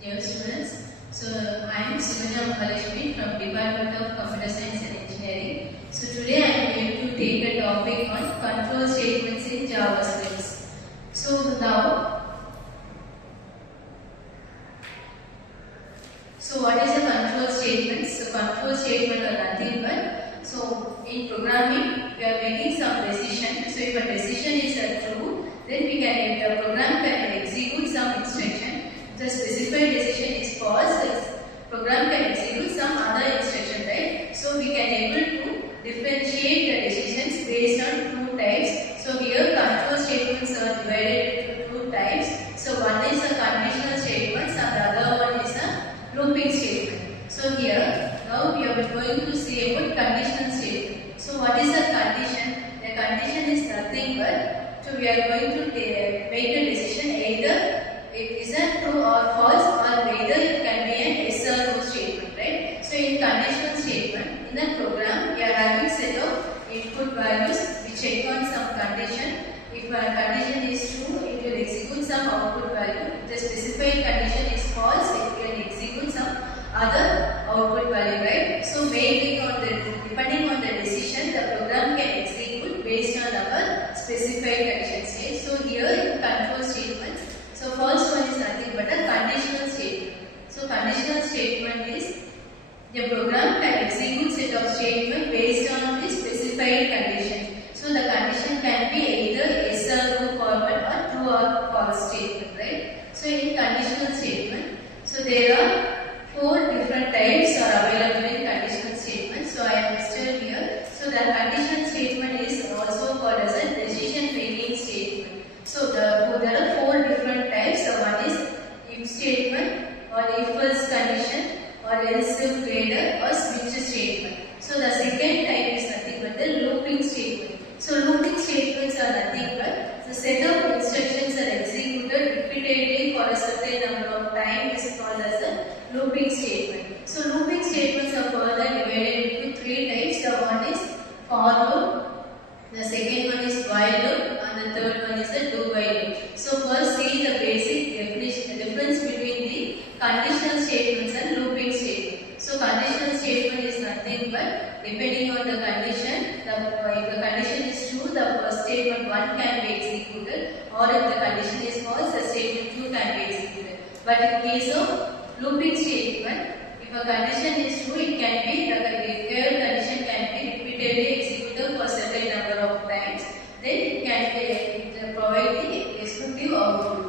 Dear students, I am Ms.A.Suganya from Department of Computer Science and Engineering. So today I am going to take a topic on control statements in JavaScript. What is a control statement? So control statement are nothing but, in programming we are making some decision. So if a decision is true, then the program can execute some instruction. If the specified decision is false, the program can execute some other instruction, right? So we can able to differentiate the decisions based on two types. So here control statements are divided into two types. So one is a conditional statements and the other one is a looping statement. So here now we are going to see about conditional statement. So what is a condition? The condition is nothing but we are going to make a decision either it is a true or false, or whether it can be an yes or no statement, right? So in conditional statement, in the program we are having set of input values. We check on some condition. If a condition is true, it will execute some output value. If the specified condition is false, it will execute some other output value, right? So depending on the decision, the program can execute based on our specified conditions. Okay? So here in control statements, so first one is nothing but a conditional statement. So conditional statement is the program can execute set of statement based on the specified condition. So the condition can be either yes or no format or true or false statement, right? So in conditional statement, so there are four different types are available in conditional statement. So I have listed here. So the conditional statement is also called as a decision making statement. So there are four different types. So one is if statement or if else condition or else if later or switch statement. So the second type is nothing but the looping statement. So looping statements are nothing but the set of instructions are executed repeatedly for a certain number of time is called as a looping statement. So looping statements are further divided into three types. The one is for loop, the second one is while loop, and the third one is the do while loop. So first see the basic definition, the difference between the conditional statements and looping statement. So conditional statement is nothing but depending on the condition, if the condition is true, the first statement 1 can be executed, or if the condition is false, the statement 2 can be executed. But in case of looping statement, if a condition is true, it can be the required condition can be repeatedly executed for a certain number of times. Then it can provide the expected output.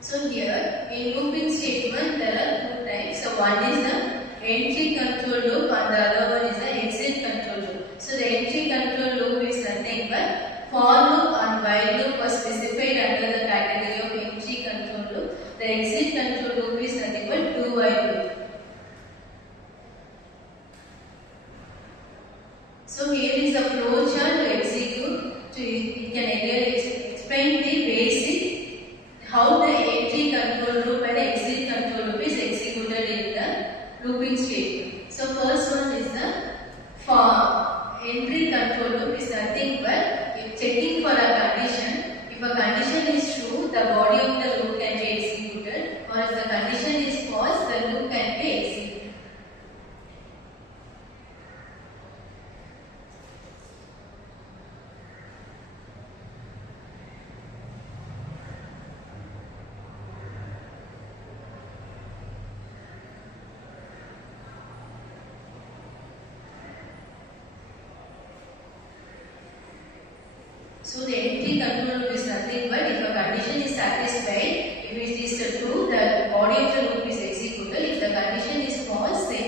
So here in looping statement there are two types. So one is the entry control loop and the other one is the exit control loop. So the entry control loop is nothing but for loop and while loop are specified under the category of entry control loop. The exit control loop is nothing but do while loop. So here is a flow chart to execute. It can explain the basic how the entry control loop and exit control loop is executed in the looping statement. So first one is the for entry control loop is nothing but if checking for a condition. If a condition is true, the body of the loop can be executed, or if the condition is false, the loop can be executed. So the entry control loop is nothing but if a condition is satisfied, if it is true, the body of the loop is executed. If the condition is false, the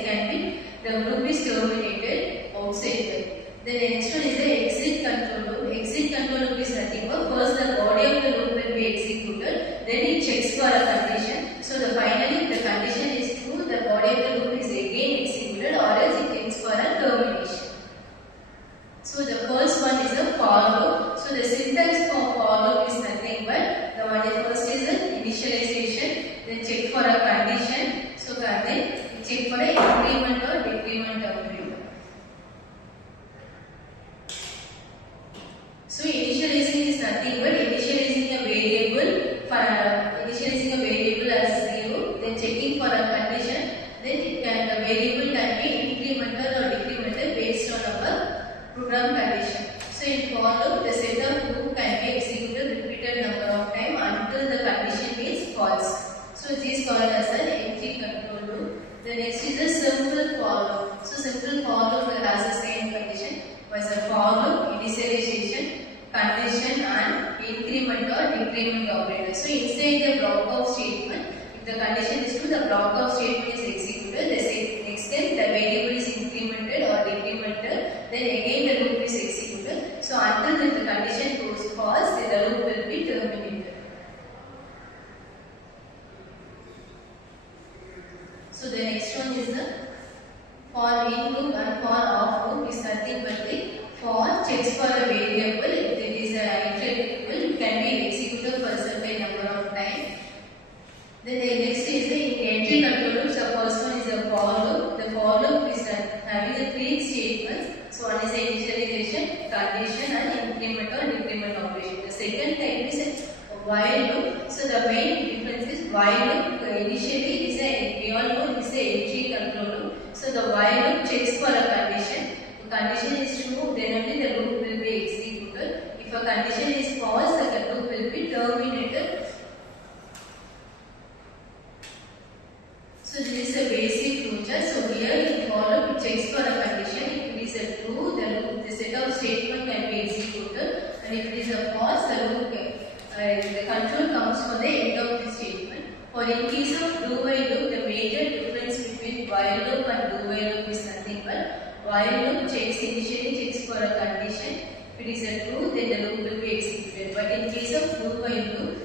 loop is terminated outside that. The next one is the exit control loop. Exit control loop is nothing but first the body of the loop will be executed, then it checks for a condition. So finally if the condition is true, the body of the loop is again executed, or else it checks for a termination. So the first one is the for loop. So the syntax for loop is nothing but the one is first is the initialization, then check for a condition. So then check for a increment or decrement value. So initializing is nothing but initializing a variable as 0, then block of statement. If the condition is true, the block of statement is executed. The next step, the variable is incremented or decremented. Then again the loop is executed. So until the condition goes false, the loop will be terminated. So the next one is the for in loop and for off loop is nothing but the for checks for a variable. If it is a iterable, it can be executed for a certain number of time. Then the next is the entry control loops. The first one is the for loop. The for loop is having the three statements. So one is the initialization, condition, and increment or decrement operation. The second type is a while loop. So the main difference is while loop initially is a we all know is a entry control loop. So the while loop checks for a condition. If condition is true, then only the loop will be executed. If a condition is false, the loop will be terminated. So this is a basic flowchart. So here in for loop it checks for a condition. If it is a true, the set of statement can be executed, and if it is a false, the control comes for the end of the statement. For in case of do while loop, the major difference between while loop and do while loop is nothing but while loop initially checks for a condition. If it is a true, then the loop will be executed. But in case of do while loop,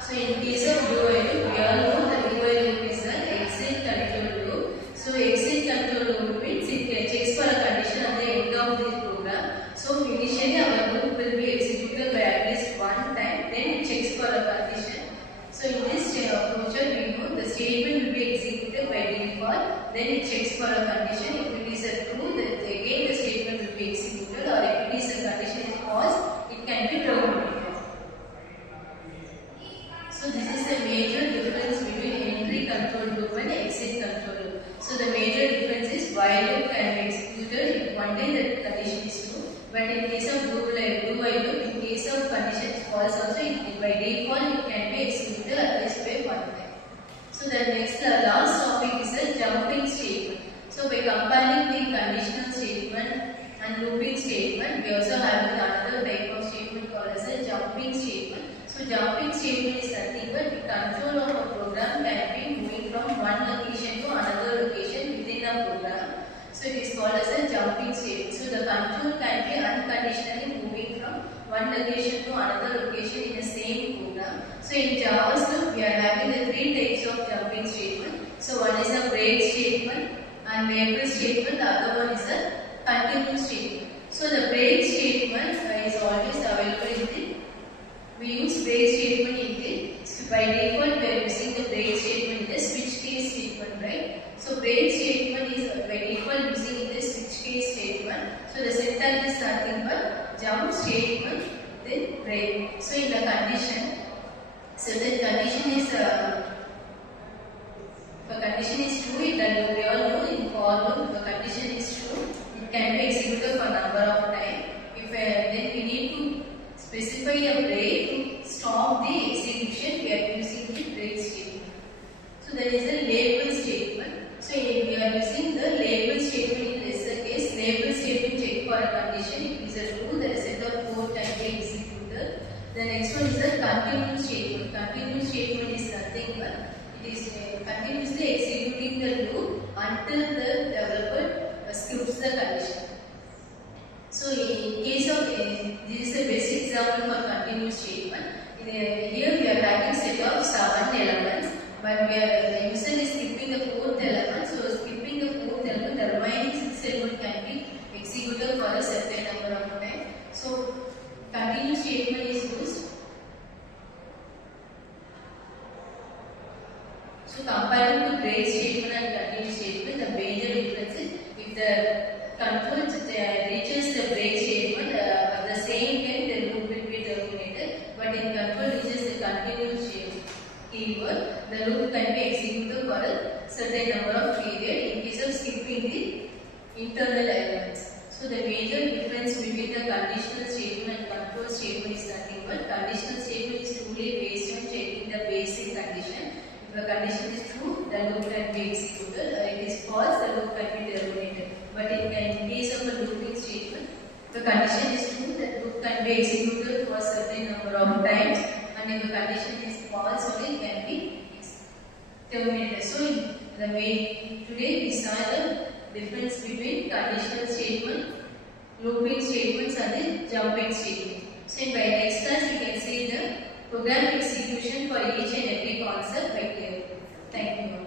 so in case of do while loop, we all know that do while loop is an exit control loop. So exit control loop means it checks for a condition at the end of the program. So initially our loop will be executed by at least one time, then it checks for a condition. So in this flowchart we know the statement will be executed by default, then it checks for a condition. If it is a true, then again the statement will be executed, or if it is a condition is false, it can be terminated. So this is the major difference between entry control loop and exit control loop. So the major difference is while loop can be executed if one day the condition is true, but in case of do while loop, in case of condition is false also, by default it can be executed at least by one time. So the next last topic is a jumping statement. So by combining the conditional statement and looping statement, we also have another type of statement called as a jumping statement. So jumping statement is nothing but the control of a program can be moving from one location to another location within a program. So it is called as a jumping statement. So the control can be unconditionally moving from one location to another location in the same program. So in JavaScript we are having the three types of jumping statement. So one is a break statement and maple statement. The other one is a continue statement. So the break statement is always available in the we use break statement in the, so by default we are using the break statement in the switch case statement, right? So break statement is by default using in the switch case statement. So the syntax is nothing but jump statement then break. So in the condition, so the condition is if a condition is true, it we all know in for loop the condition is true, it can be executed for number of time. If then we need to specify a break to stop the execution, we are using the break statement. So there is a label statement. So we are using the label statement in this case. Label statement check for a condition. If it is a true, the set of code can be executed. The next one is the continue statement. Continue statement is nothing but it is continuously executing the loop until the developer scripts the condition. So in case of this is a basic example for continuous statement. Here we are having set of 7 elements, but the user is skipping the 4th element. So skipping the 4th element, the remaining 6 elements can be executed for a certain number of time. So continuous statement is used. So comparing to break statement and continuous statement, the major difference is if the control reaches the break statement, at the same time the loop will be terminated. But in control reaches the continuous keyword, the loop can be executed for a certain number of period in case of skipping the internal elements. So the major difference between the conditional statement and control statement is nothing but conditional statement is truly based on checking the basic condition. If the condition is true, the loop can be executed. If it is false, the loop can be terminated. the condition is true, that loop can be executed for a certain number of times, and if the condition is false, only it can be terminated. So in the way today we saw the difference between conditional statement, looping statements and the jumping statement. So by next class we can see the program execution for each and every concept by clear. Thank you.